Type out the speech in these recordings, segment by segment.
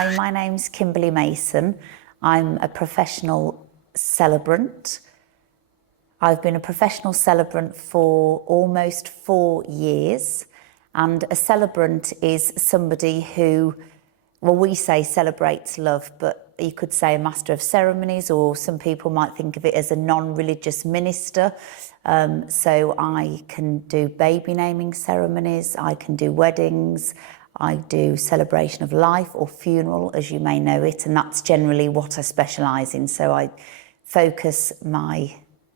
Hi, my name's Kimberly Mason. I'm a professional celebrant. I've been a professional celebrant for almost 4 years. And a celebrant is somebody who, well, we say celebrates love, but you could say a master of ceremonies, or some people might think of it as a non-religious minister. So I can do baby naming ceremonies, I can do weddings, I do celebration of life or funeral, as you may know it, and that's generally what I specialise in. So I focus my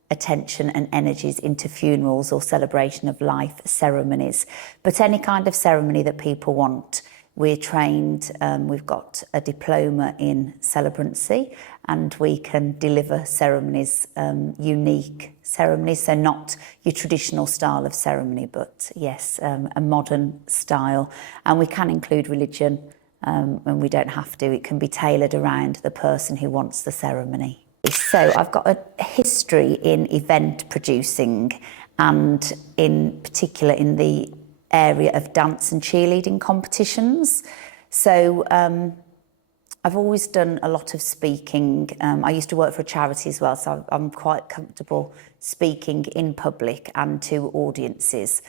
attention and energies into funerals or celebration of life ceremonies. But any kind of ceremony that people want, we're trained, we've got a diploma in celebrancy, and we can deliver ceremonies, unique ceremonies, so not your traditional style of ceremony, but yes, a modern style. And we can include religion, and we don't have to. It can be tailored around the person who wants the ceremony. So I've got a history in event producing, and in particular in the area of dance and cheerleading competitions. So I've always done a lot of speaking. I used to work for a charity as well, so I'm quite comfortable speaking in public and to audiences.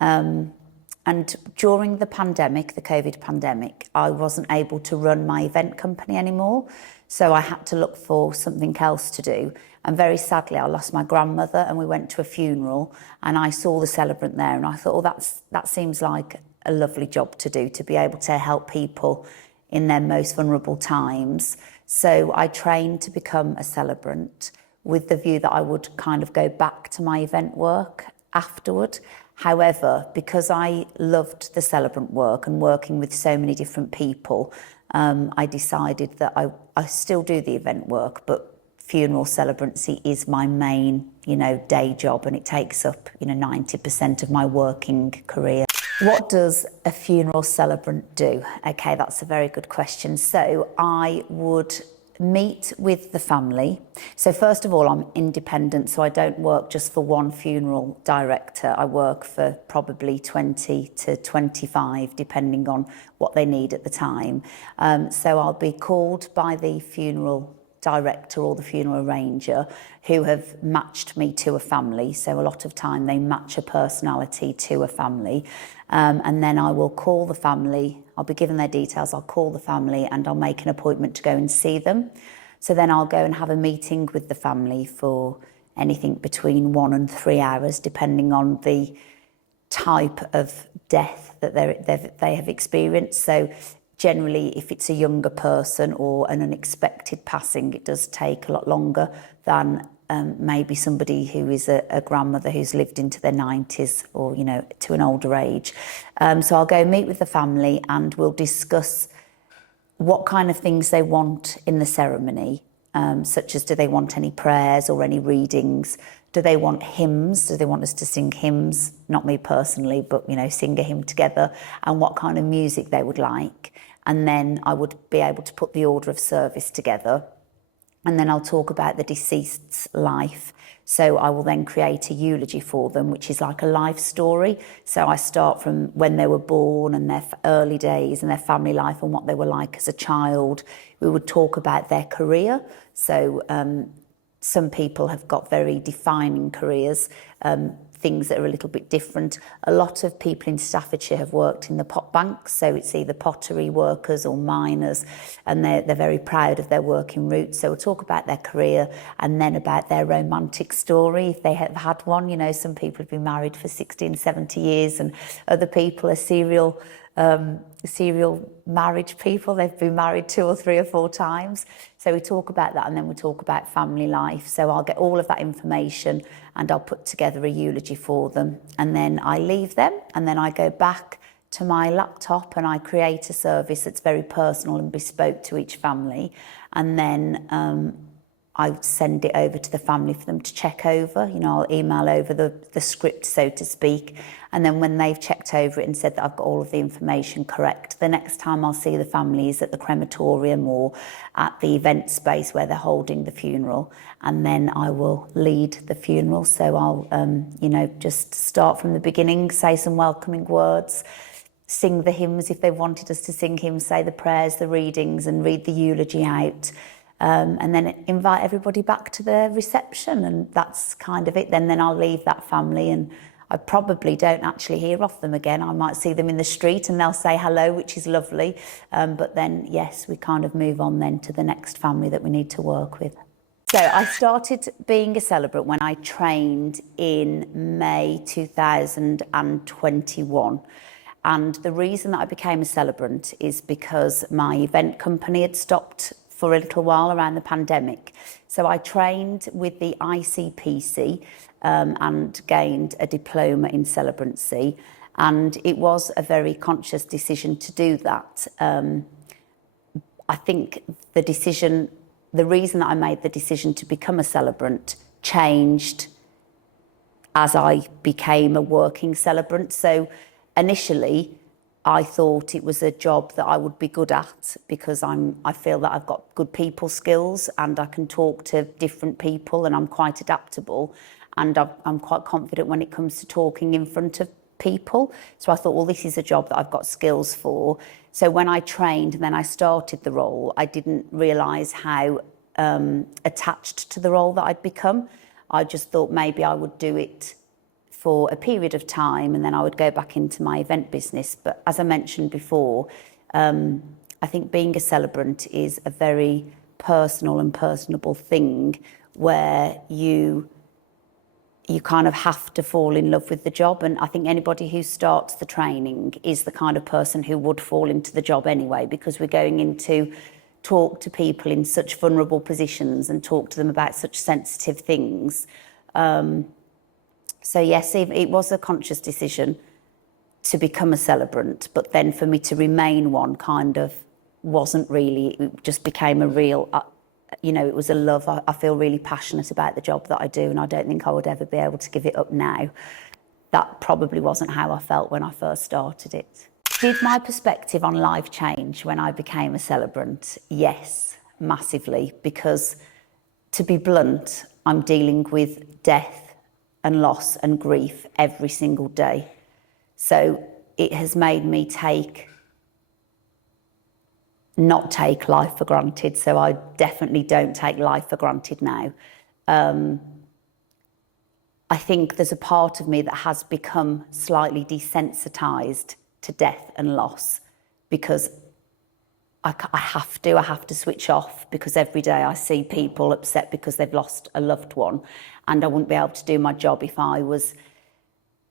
And during the pandemic, the COVID pandemic, I wasn't able to run my event company anymore. So I had to look for something else to do. And very sadly, I lost my grandmother, and we went to a funeral, and I saw the celebrant there, and I thought, oh, that seems like a lovely job to do, to be able to help people in their most vulnerable times. So I trained to become a celebrant with the view that I would kind of go back to my event work afterward. However, because I loved the celebrant work and working with so many different people, I decided that I still do the event work, but funeral celebrancy is my main, day job, and it takes up, 90% of my working career. What does a funeral celebrant do? Okay, that's a very good question. So I would meet with the family. So first of all, I'm independent, so I don't work just for one funeral director. I work for probably 20 to 25, depending on what they need at the time. So I'll be called by the funeral director or the funeral arranger, who have matched me to a family. So a lot of time they match a personality to a family. And then I will call the family. I'll be given their details. I'll call the family and I'll make an appointment to go and see them. So then I'll go and have a meeting with the family for anything between 1 and 3 hours, depending on the type of death that they have experienced. So generally, if it's a younger person or an unexpected passing, it does take a lot longer than maybe somebody who is a grandmother who's lived into their 90s or, to an older age. So I'll go meet with the family and we'll discuss what kind of things they want in the ceremony, such as, do they want any prayers or any readings? Do they want hymns? Do they want us to sing hymns? Not me personally, but, sing a hymn together, and what kind of music they would like. And then I would be able to put the order of service together. And then I'll talk about the deceased's life. So I will then create a eulogy for them, which is like a life story. So I start from when they were born and their early days and their family life and what they were like as a child. We would talk about their career. So some people have got very defining careers, things that are a little bit different. A lot of people in Staffordshire have worked in the pot banks, so it's either pottery workers or miners, and they're very proud of their working roots. So we'll talk about their career and then about their romantic story, if they have had one. Some people have been married for 60 and 70 years, and other people are serial marriage people. They've been married 2 or 3 or 4 times. So we talk about that, and then we talk about family life. So I'll get all of that information and I'll put together a eulogy for them. And then I leave them, and then I go back to my laptop and I create a service that's very personal and bespoke to each family. And then I send it over to the family for them to check over. I'll email over the script, so to speak. And then when they've checked over it and said that I've got all of the information correct, the next time I'll see the family is at the crematorium or at the event space where they're holding the funeral. And then I will lead the funeral. So I'll, just start from the beginning, say some welcoming words, sing the hymns if they wanted us to sing hymns, say the prayers, the readings, and read the eulogy out. And then invite everybody back to the reception, and that's kind of it. Then I'll leave that family, and I probably don't actually hear of them again. I might see them in the street and they'll say hello, which is lovely. But then, yes, we kind of move on then to the next family that we need to work with. So I started being a celebrant when I trained in May 2021. And the reason that I became a celebrant is because my event company had stopped for a little while around the pandemic. So I trained with the ICPC and gained a diploma in celebrancy. And it was a very conscious decision to do that. I think the reason that I made the decision to become a celebrant changed as I became a working celebrant. So initially, I thought it was a job that I would be good at because I feel that I've got good people skills and I can talk to different people and I'm quite adaptable and I'm quite confident when it comes to talking in front of people. So I thought, well, this is a job that I've got skills for. So when I trained and then I started the role, I didn't realise how attached to the role that I'd become. I just thought maybe I would do it for a period of time and then I would go back into my event business. But as I mentioned before, I think being a celebrant is a very personal and personable thing where you kind of have to fall in love with the job. And I think anybody who starts the training is the kind of person who would fall into the job anyway, because we're going in to talk to people in such vulnerable positions and talk to them about such sensitive things. So yes, it was a conscious decision to become a celebrant, but then for me to remain one kind of wasn't really, it just became a real, it was a love. I feel really passionate about the job that I do and I don't think I would ever be able to give it up now. That probably wasn't how I felt when I first started it. Did my perspective on life change when I became a celebrant? Yes, massively, because to be blunt, I'm dealing with death and loss and grief every single day. So it has made me not take life for granted. So I definitely don't take life for granted now. I think there's a part of me that has become slightly desensitized to death and loss because I have to switch off, because every day I see people upset because they've lost a loved one, and I wouldn't be able to do my job if I was,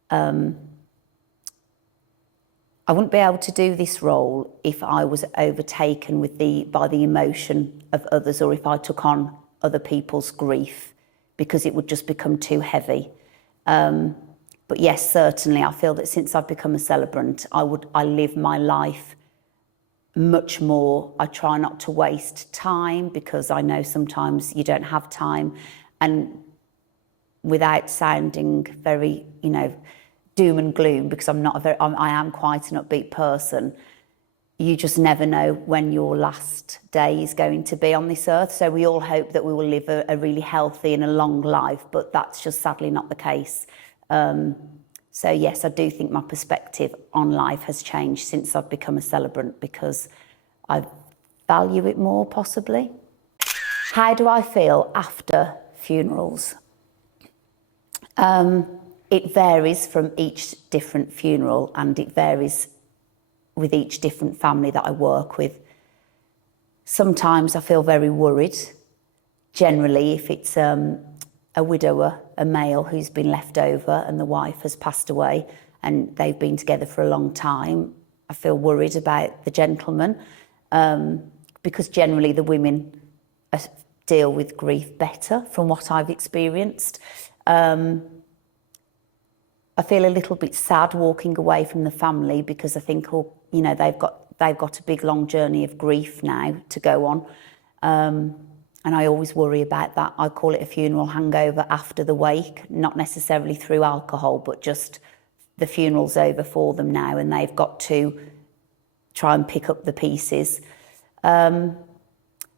I wouldn't be able to do this role if I was overtaken by the emotion of others, or if I took on other people's grief, because it would just become too heavy. But yes, certainly I feel that since I've become a celebrant, I live my life much more. I try not to waste time, because I know sometimes you don't have time, and without sounding very, doom and gloom, because I am quite an upbeat person, you just never know when your last day is going to be on this earth. So we all hope that we will live a really healthy and a long life, but that's just sadly not the case. So yes, I do think my perspective on life has changed since I've become a celebrant, because I value it more, possibly. How do I feel after funerals? It varies from each different funeral, and it varies with each different family that I work with. Sometimes I feel very worried. Generally, if it's a widower, a male who's been left over and the wife has passed away and they've been together for a long time, I feel worried about the gentleman, because generally the women deal with grief better from what I've experienced. I feel a little bit sad walking away from the family, because I think, they've got a big long journey of grief now to go on. And I always worry about that. I call it a funeral hangover after the wake, not necessarily through alcohol, but just the funeral's over for them now and they've got to try and pick up the pieces.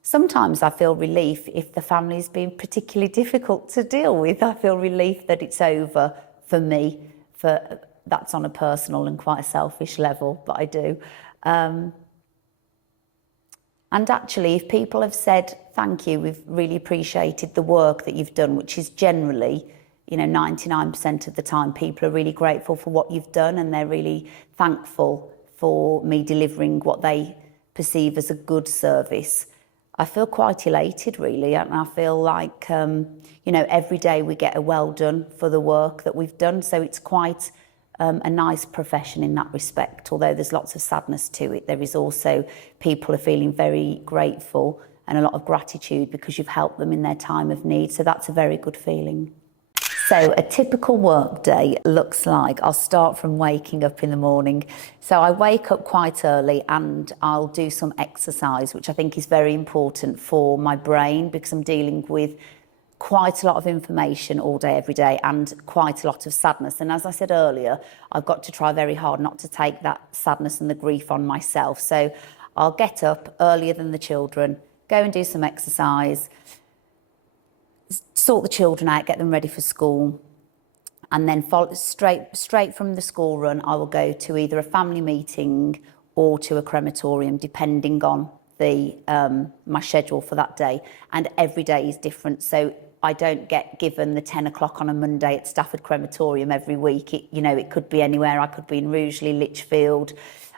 Sometimes I feel relief if the family's been particularly difficult to deal with. I feel relief that it's over for me, for that's on a personal and quite a selfish level, but I do. And actually, if people have said, thank you, we've really appreciated the work that you've done, which is generally, 99% of the time, people are really grateful for what you've done, and they're really thankful for me delivering what they perceive as a good service. I feel quite elated, really, and I feel like, every day we get a well done for the work that we've done. So it's quite a nice profession in that respect. Although there's lots of sadness to it, there is also people are feeling very grateful and a lot of gratitude because you've helped them in their time of need. So that's a very good feeling. So a typical work day looks like, I'll start from waking up in the morning. So I wake up quite early and I'll do some exercise, which I think is very important for my brain because I'm dealing with quite a lot of information all day, every day, and quite a lot of sadness. And as I said earlier, I've got to try very hard not to take that sadness and the grief on myself. So I'll get up earlier than the children, go and do some exercise, sort the children out, get them ready for school, and then follow straight from the school run, I will go to either a family meeting or to a crematorium, depending on the my schedule for that day. And every day is different, so I don't get given the 10 o'clock on a Monday at Stafford Crematorium every week. It could be anywhere. I could be in Rugeley, Lichfield,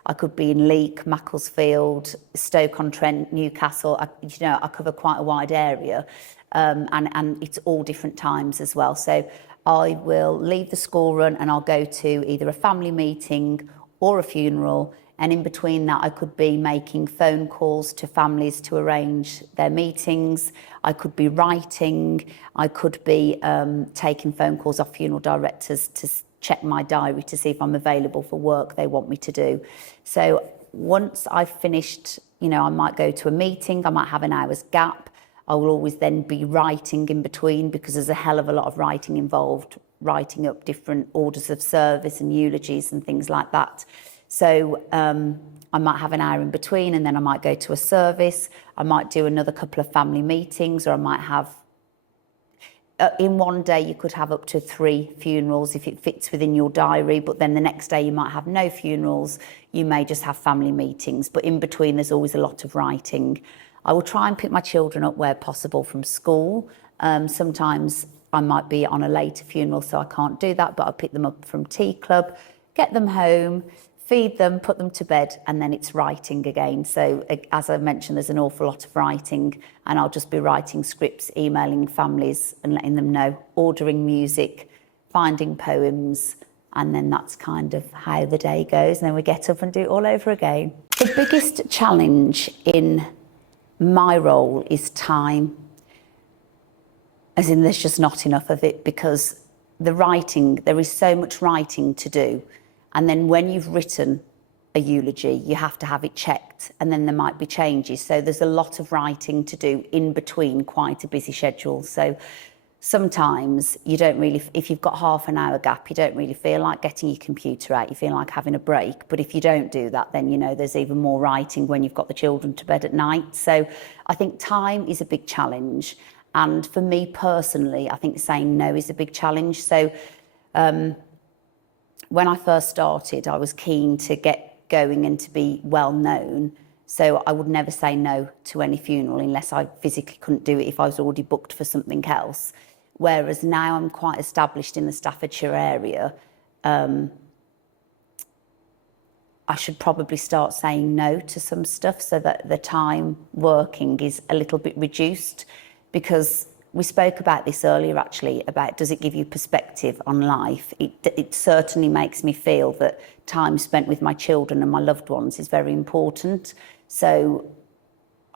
I could be in Leek, Macclesfield, Stoke-on-Trent, Newcastle. I cover quite a wide area. And it's all different times as well. So I will leave the school run and I'll go to either a family meeting or a funeral. And in between that, I could be making phone calls to families to arrange their meetings. I could be writing. I could be taking phone calls off funeral directors to check my diary to see if I'm available for work they want me to do. So once I've finished, I might go to a meeting, I might have an hour's gap. I will always then be writing in between because there's a hell of a lot of writing involved, writing up different orders of service and eulogies and things like that. So I might have an hour in between and then I might go to a service. I might do another couple of family meetings, or I might have, in one day you could have up to 3 funerals if it fits within your diary, but then the next day you might have no funerals. You may just have family meetings, but in between there's always a lot of writing. I will try and pick my children up where possible from school. Sometimes I might be on a later funeral, so I can't do that, but I'll pick them up from tea club, get them home, feed them, put them to bed, and then it's writing again. So as I mentioned, there's an awful lot of writing, and I'll just be writing scripts, emailing families and letting them know, ordering music, finding poems, and then that's kind of how the day goes. And then we get up and do it all over again. The biggest challenge in my role is time, as in there's just not enough of it, because there is so much writing to do. And then when you've written a eulogy, you have to have it checked, and then there might be changes. So there's a lot of writing to do in between quite a busy schedule. So sometimes you don't really, if you've got half an hour gap, you don't really feel like getting your computer out, you feel like having a break. But if you don't do that, then there's even more writing when you've got the children to bed at night. So I think time is a big challenge. And for me personally, I think saying no is a big challenge. So when I first started, I was keen to get going and to be well known. So I would never say no to any funeral unless I physically couldn't do it if I was already booked for something else. Whereas now I'm quite established in the Staffordshire area, I should probably start saying no to some stuff so that the time working is a little bit reduced, because we spoke about this earlier actually, about does it give you perspective on life? It certainly makes me feel that time spent with my children and my loved ones is very important. So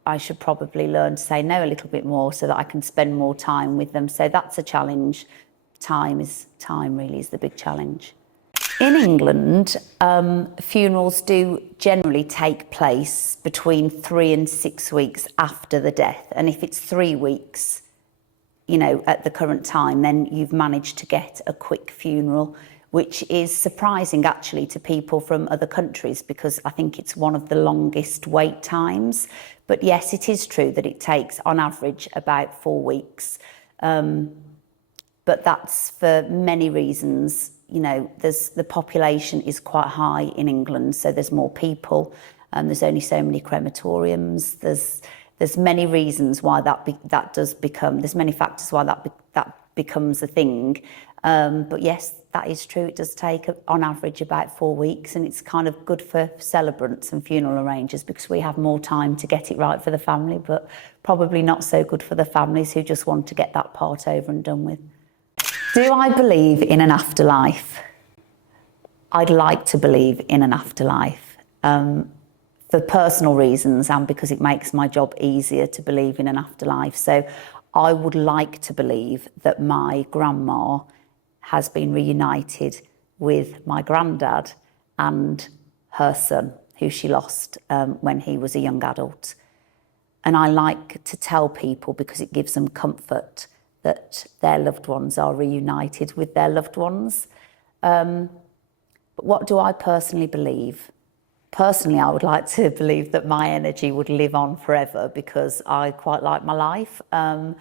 I should probably learn to say no a little bit more so that I can spend more time with them. So that's a challenge. Time really is the big challenge. In England, funerals do generally take place between 3 and 6 weeks after the death. And if it's 3 weeks, at the current time, then you've managed to get a quick funeral, which is surprising actually to people from other countries, because I think it's one of the longest wait times. But yes, it is true that it takes on average about 4 weeks. But that's for many reasons. the population is quite high in England, so there's more people. There's only so many crematoriums. There's many reasons why there's many factors why that becomes a thing. But yes, that is true. It does take, on average, about 4 weeks, and it's kind of good for celebrants and funeral arrangers because we have more time to get it right for the family, but probably not so good for the families who just want to get that part over and done with. Do I believe in an afterlife? I'd like to believe in an afterlife. For personal reasons and because it makes my job easier to believe in an afterlife. So I would like to believe that my grandma has been reunited with my granddad and her son, who she lost when he was a young adult. And I like to tell people, because it gives them comfort, that their loved ones are reunited with their loved ones. But what do I personally believe? Personally, I would like to believe that my energy would live on forever because I quite like my life. I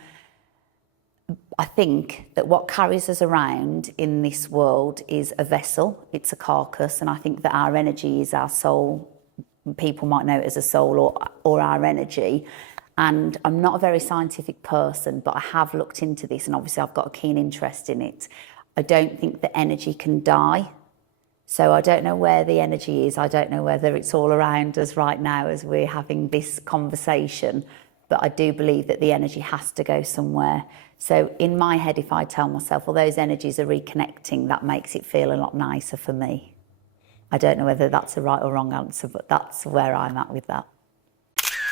think that what carries us around in this world is a vessel, it's a carcass, and I think that our energy is our soul. People might know it as a soul or our energy. And I'm not a very scientific person, but I have looked into this, and obviously I've got a keen interest in it. I don't think that energy can die. So I don't know where the energy is. I don't know whether it's all around us right now as we're having this conversation, but I do believe that the energy has to go somewhere. So in my head, if I tell myself, well, those energies are reconnecting, that makes it feel a lot nicer for me. I don't know whether that's a right or wrong answer, but that's where I'm at with that.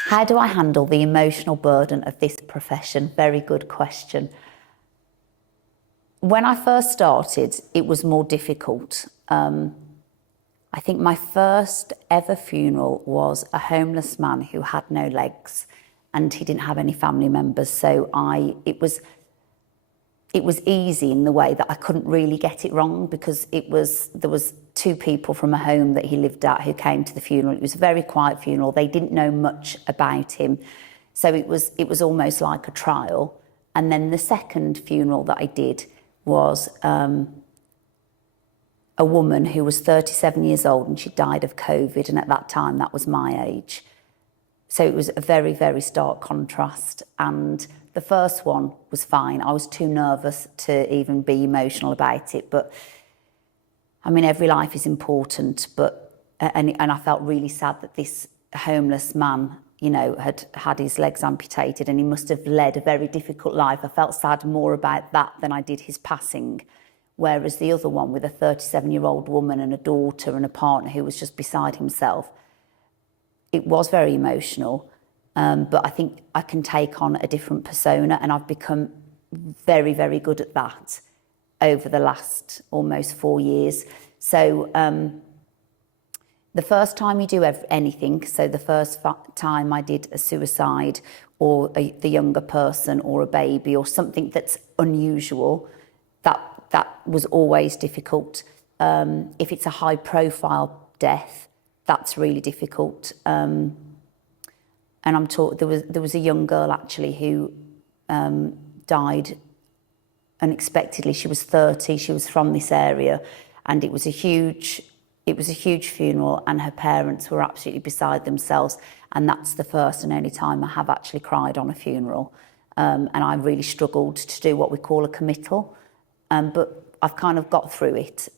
How do I handle the emotional burden of this profession? Very good question. When I first started, it was more difficult. I think my first ever funeral was a homeless man who had no legs and he didn't have any family members. So it was easy in the way that I couldn't really get it wrong because there was 2 people from a home that he lived at who came to the funeral. It was a very quiet funeral. They didn't know much about him. So it was almost like a trial. And then the second funeral that I did was a woman who was 37 years old and she died of COVID, and at that time that was my age. So it was a very, very stark contrast. And the first one was fine. I was too nervous to even be emotional about it. But I mean, every life is important. And I felt really sad that this homeless man, had had his legs amputated, and he must have led a very difficult life. I felt sad more about that than I did his passing. Whereas the other one, with a 37-year-old woman and a daughter and a partner who was just beside himself, it was very emotional. But I think I can take on a different persona, and I've become very, very good at that over the last almost 4 years. So the first time you do anything, so the first time I did a suicide or the younger person or a baby or something that's unusual, that was always difficult. If it's a high-profile death, that's really difficult. And there was a young girl actually who died unexpectedly. She was 30. She was from this area, and it was a huge funeral, and her parents were absolutely beside themselves. And that's the first and only time I have actually cried on a funeral. And I really struggled to do what we call a committal. But I've kind of got through it.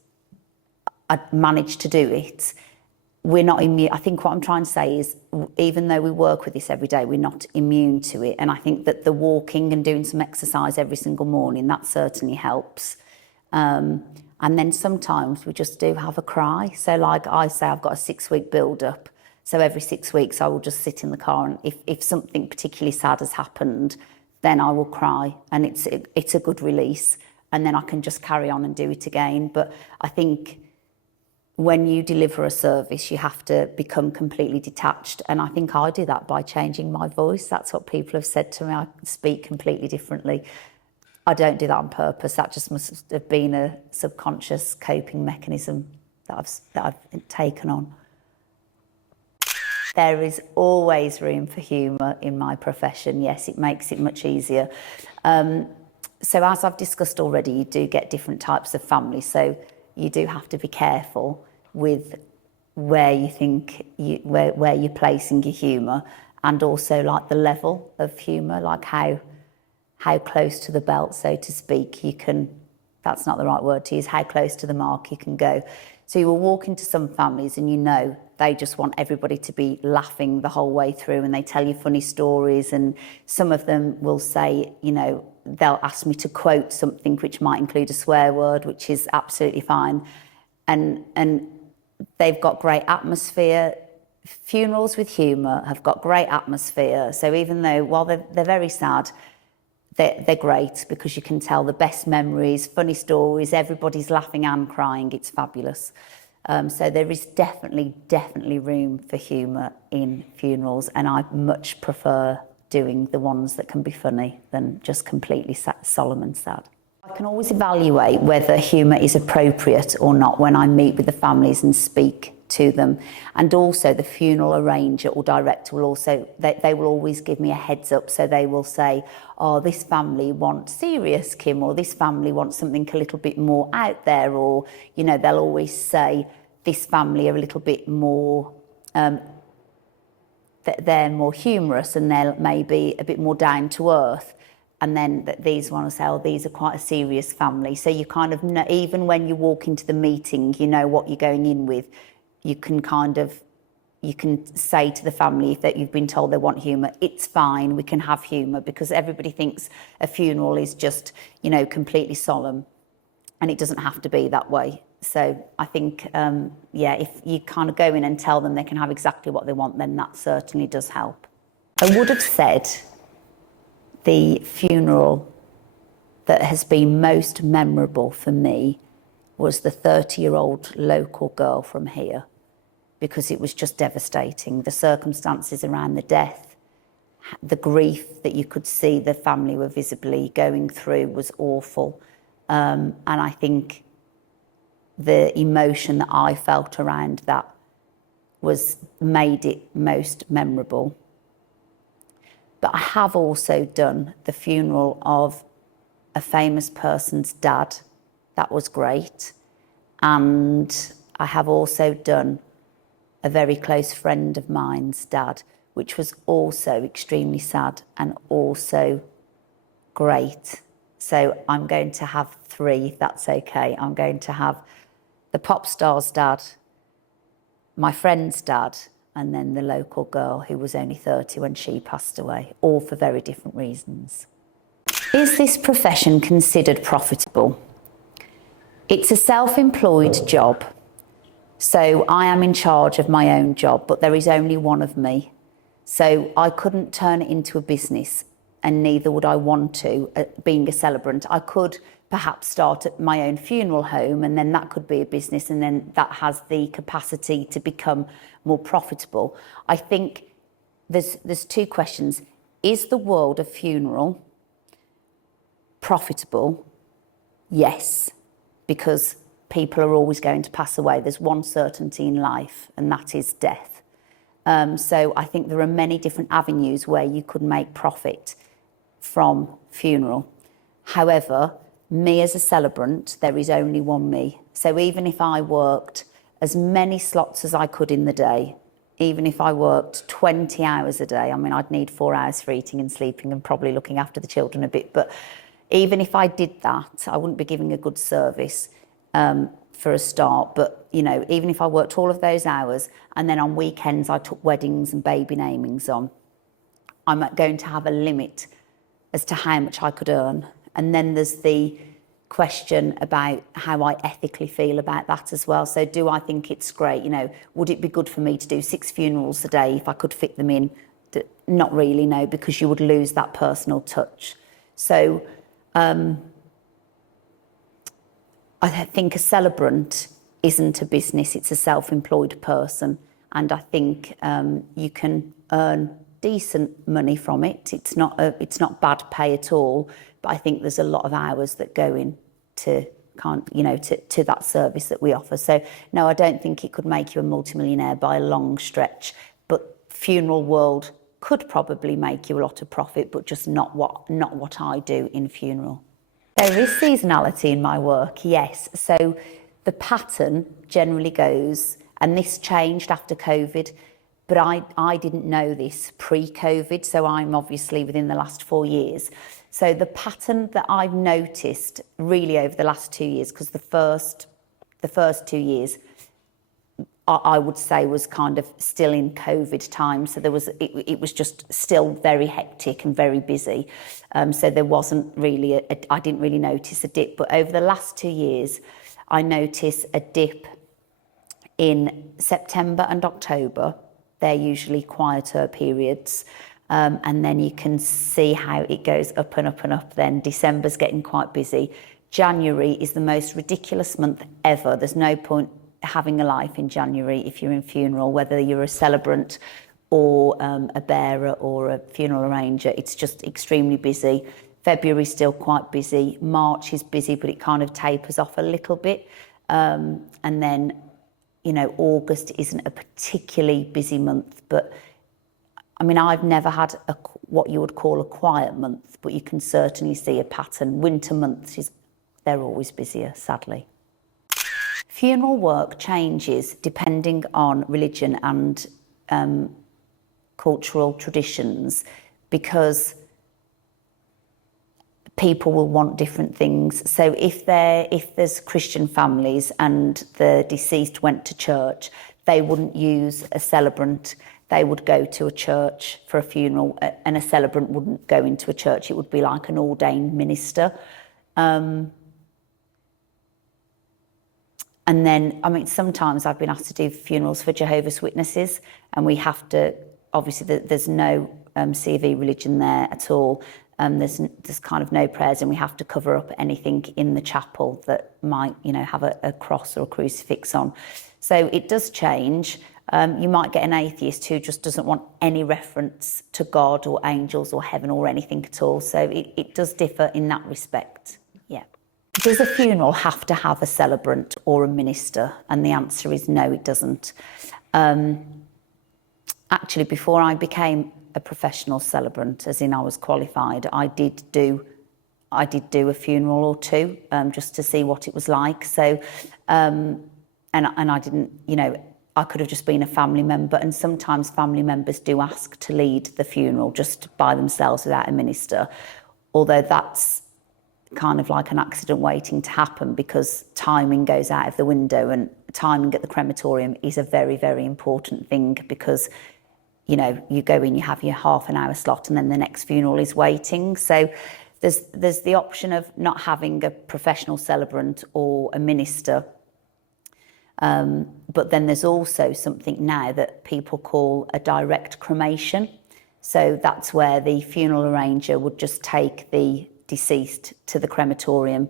I managed to do it. We're not immune. I think what I'm trying to say is, even though we work with this every day, we're not immune to it. And I think that the walking and doing some exercise every single morning, that certainly helps. And then sometimes we just do have a cry. So like I say, I've got a 6-week build-up. So every 6 weeks I will just sit in the car, and if something particularly sad has happened, then I will cry, and it's a good release. And then I can just carry on and do it again. But I think when you deliver a service, you have to become completely detached. And I think I do that by changing my voice. That's what people have said to me. I speak completely differently. I don't do that on purpose. That just must have been a subconscious coping mechanism that I've taken on. There is always room for humour in my profession. Yes, it makes it much easier. So as I've discussed already, you do get different types of families. So you do have to be careful with where you think where you're placing your humour, and also like the level of humour, like how close to the belt, so to speak, you can, that's not the right word to use, how close to the mark you can go. So you will walk into some families and you know they just want everybody to be laughing the whole way through, and they tell you funny stories, and some of them will say, you know, they'll ask me to quote something which might include a swear word, which is absolutely fine. And they've got great atmosphere. Funerals with humour have got great atmosphere. So even though, while they're very sad, they're great, because you can tell the best memories, funny stories, everybody's laughing and crying. It's fabulous. So there is definitely room for humour in funerals, and I much prefer doing the ones that can be funny than just completely solemn and sad. I can always evaluate whether humour is appropriate or not when I meet with the families and speak to them. And also the funeral arranger or director will also, they will always give me a heads up. So they will say, oh, this family wants serious, Kim, or this family wants something a little bit more out there, or, you know, they'll always say this family are a little bit more, they're more humorous and they're maybe a bit more down to earth. And then these ones say, oh, these are quite a serious family. So you kind of know, even when you walk into the meeting, you know what you're going in with. You can say to the family that you've been told they want humour, it's fine, we can have humour, because everybody thinks a funeral is just, you know, completely solemn, and it doesn't have to be that way. So I think, yeah, if you kind of go in and tell them they can have exactly what they want, then that certainly does help. I would have said the funeral that has been most memorable for me was the 30-year-old local girl from here, because it was just devastating. The circumstances around the death, the grief that you could see the family were visibly going through was awful. And I think the emotion that I felt around that made it most memorable. But I have also done the funeral of a famous person's dad. That was great. And I have also done a very close friend of mine's dad, which was also extremely sad and also great. So I'm going to have 3, if that's okay. I'm going to have the pop star's dad, my friend's dad, and then the local girl who was only 30 when she passed away, all for very different reasons. Is this profession considered profitable? It's a self-employed job. So I am in charge of my own job, but there is only one of me. So I couldn't turn it into a business, and neither would I want to, being a celebrant. I could perhaps start at my own funeral home, and then that could be a business, and then that has the capacity to become more profitable. I think there's 2 questions. Is the world of funeral profitable? Yes, because people are always going to pass away. There's one certainty in life, and that is death. So I think there are many different avenues where you could make profit from funeral. However, me as a celebrant, there is only one me. So even if I worked as many slots as I could in the day, even if I worked 20 hours a day, I mean, I'd need 4 hours for eating and sleeping and probably looking after the children a bit, but even if I did that, I wouldn't be giving a good service for a start. But, you know, even if I worked all of those hours and then on weekends I took weddings and baby namings on, I'm going to have a limit as to how much I could earn. And then there's the question about how I ethically feel about that as well. So do I think it's great? You know, would it be good for me to do 6 funerals a day if I could fit them in? Not really, no, because you would lose that personal touch. So I think a celebrant isn't a business, it's a self-employed person. And I think you can earn decent money from it. It's not bad pay at all, but I think there's a lot of hours that go in to that service that we offer. So no, I don't think it could make you a multimillionaire by a long stretch, but funeral world could probably make you a lot of profit, but just not what I do in funeral. There is seasonality in my work, yes. So The pattern generally goes, and this changed after COVID, but I didn't know this pre-COVID, so I'm obviously within the last 4 years. So the pattern that I've noticed really over the last 2 years, because the first 2 years, I would say was kind of still in COVID time. So it was just still very hectic and very busy. So there wasn't really, I didn't really notice a dip. But over the last 2 years, I notice a dip in September and October. They're usually quieter periods. And then you can see how it goes up and up and up. Then December's getting quite busy. January is the most ridiculous month ever. There's no point having a life in January if you're in funeral, whether you're a celebrant or a bearer or a funeral arranger. It's just extremely busy. February's still quite busy. March is busy, but it kind of tapers off a little bit. And then, you know, August isn't a particularly busy month, but I mean, I've never had what you would call a quiet month, but you can certainly see a pattern. Winter months, they're always busier, sadly. Funeral work changes depending on religion and cultural traditions, because people will want different things. So if there's Christian families and the deceased went to church, they wouldn't use a celebrant. They would go to a church for a funeral, and a celebrant wouldn't go into a church. It would be like an ordained minister. And then, I mean, sometimes I've been asked to do funerals for Jehovah's Witnesses, and we have to, obviously there's no C of E religion there at all. There's kind of no prayers, and we have to cover up anything in the chapel that might, you know, have a cross or a crucifix on. So it does change. You might get an atheist who just doesn't want any reference to God or angels or heaven or anything at all. So it does differ in that respect. Yeah. Does a funeral have to have a celebrant or a minister? And the answer is no, it doesn't. Actually, before I became a professional celebrant, as in I was qualified, I did do a funeral or two, just to see what it was like. So, and I didn't, you know, I could have just been a family member, and sometimes family members do ask to lead the funeral just by themselves without a minister, although that's kind of like an accident waiting to happen, because timing goes out of the window, and timing at the crematorium is a very, very important thing, because, you know, you go in, you have your half an hour slot, and then the next funeral is waiting. So there's the option of not having a professional celebrant or a minister. But then there's also something now that people call a direct cremation. So that's where the funeral arranger would just take the deceased to the crematorium.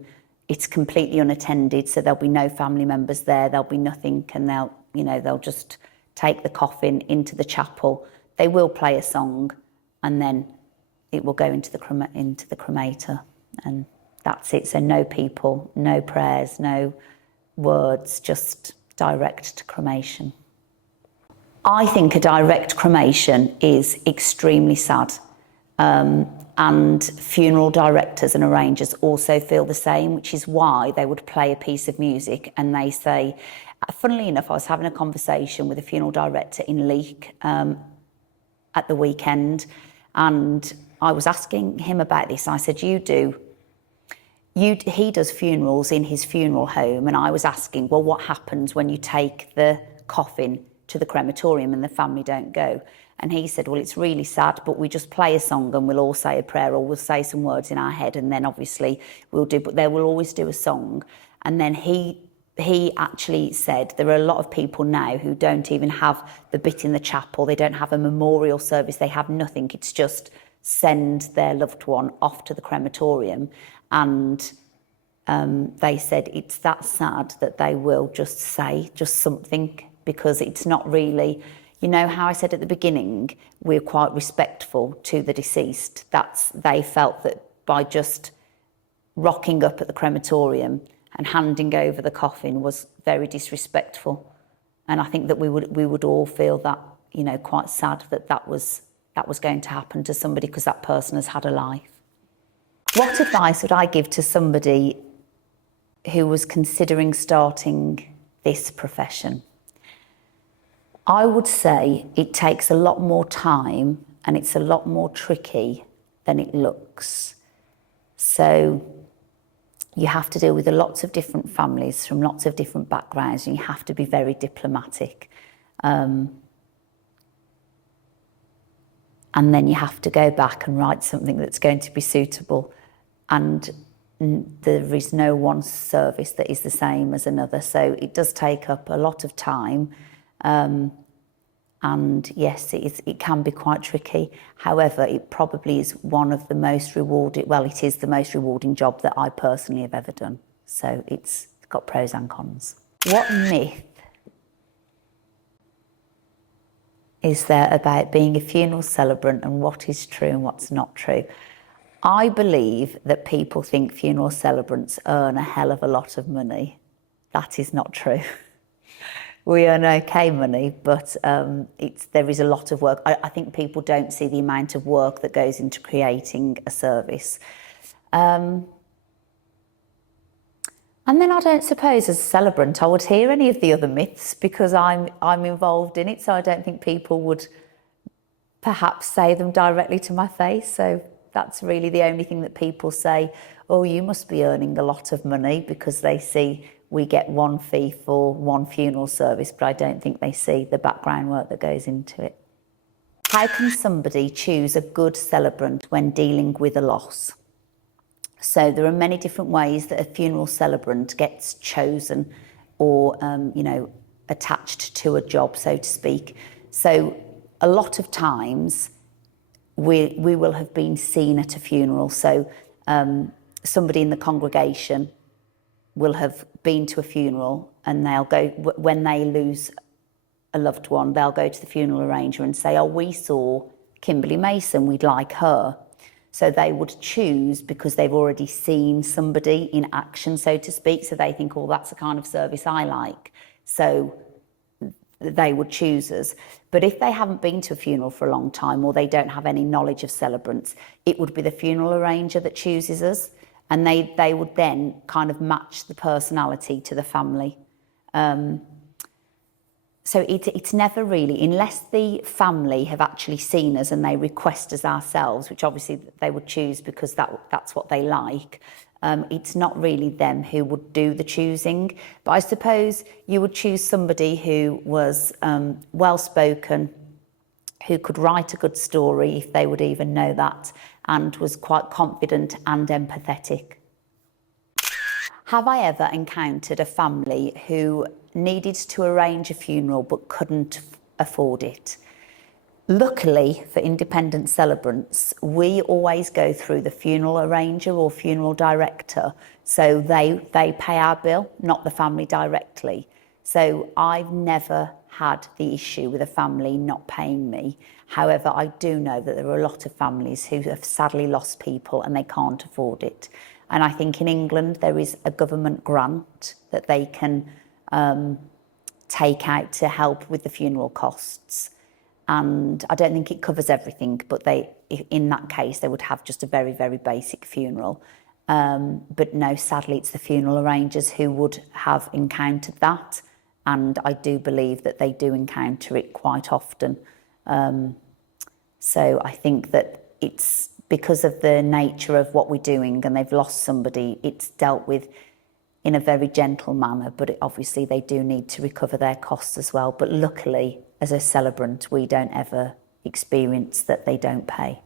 It's completely unattended, so there'll be no family members there, there'll be nothing, and they'll just take the coffin into the chapel. They will play a song, and then it will go into the cremator, and that's it. So no people, no prayers, no words, just direct to cremation. I think a direct cremation is extremely sad, and funeral directors and arrangers also feel the same, which is why they would play a piece of music and they say, funnily enough, I was having a conversation with a funeral director in Leek at the weekend, and I was asking him about this. I said, he does funerals in his funeral home, and I was asking, well, what happens when you take the coffin to the crematorium and the family don't go? And he said, well, it's really sad, but we just play a song and we'll all say a prayer, or we'll say some words in our head, and then obviously we'll do, but they will always do a song. And then he actually said there are a lot of people now who don't even have the bit in the chapel, they don't have a memorial service, they have nothing. It's just send their loved one off to the crematorium. And they said it's that sad that they will just say just something, because it's not really, you know how I said at the beginning, we're quite respectful to the deceased. They felt that by just rocking up at the crematorium and handing over the coffin was very disrespectful. And I think that we would all feel that, you know, quite sad that was going to happen to somebody, because that person has had a life. What advice would I give to somebody who was considering starting this profession. I would say it takes a lot more time and it's a lot more tricky than it looks. So you have to deal with lots of different families from lots of different backgrounds, and you have to be very diplomatic. And then you have to go back and write something that's going to be suitable. And there is no one service that is the same as another. So it does take up a lot of time. And yes, it can be quite tricky. However, it probably is one of the most rewarding, well, it is the most rewarding job that I personally have ever done. So it's got pros and cons. What myth is there about being a funeral celebrant, and what is true and what's not true? I believe that people think funeral celebrants earn a hell of a lot of money. That is not true. We earn okay money, but there is a lot of work. I think people don't see the amount of work that goes into creating a service. And then I don't suppose as a celebrant I would hear any of the other myths, because I'm involved in it, so I don't think people would perhaps say them directly to my face. So that's really the only thing that people say, oh, you must be earning a lot of money, because they see we get one fee for one funeral service, but I don't think they see the background work that goes into it. How can somebody choose a good celebrant when dealing with a loss? So there are many different ways that a funeral celebrant gets chosen or, attached to a job, so to speak. So a lot of times we will have been seen at a funeral. So somebody in the congregation will have been to a funeral, and they'll go, when they lose a loved one, they'll go to the funeral arranger and say, oh, we saw Kimberly Mason, we'd like her. So they would choose, because they've already seen somebody in action, so to speak. So they think, oh, that's the kind of service I like. So they would choose us. But if they haven't been to a funeral for a long time, or they don't have any knowledge of celebrants, it would be the funeral arranger that chooses us. And they would then kind of match the personality to the family. So it's never really, unless the family have actually seen us and they request us ourselves, which obviously they would choose because that's what they like. It's not really them who would do the choosing. But I suppose you would choose somebody who was well-spoken, who could write a good story, if they would even know that, and was quite confident and empathetic. Have I ever encountered a family who needed to arrange a funeral but couldn't afford it? Luckily for independent celebrants, we always go through the funeral arranger or funeral director, so they pay our bill, not the family directly. So I've never had the issue with a family not paying me. However, I do know that there are a lot of families who have sadly lost people and they can't afford it. And I think in England there is a government grant that they can take out to help with the funeral costs. And I don't think it covers everything, but in that case they would have just a very, very basic funeral. But no, sadly it's the funeral arrangers who would have encountered that. And I do believe that they do encounter it quite often. So I think that it's because of the nature of what we're doing, and they've lost somebody, it's dealt with in a very gentle manner, but obviously they do need to recover their costs as well. But luckily, as a celebrant, we don't ever experience that they don't pay.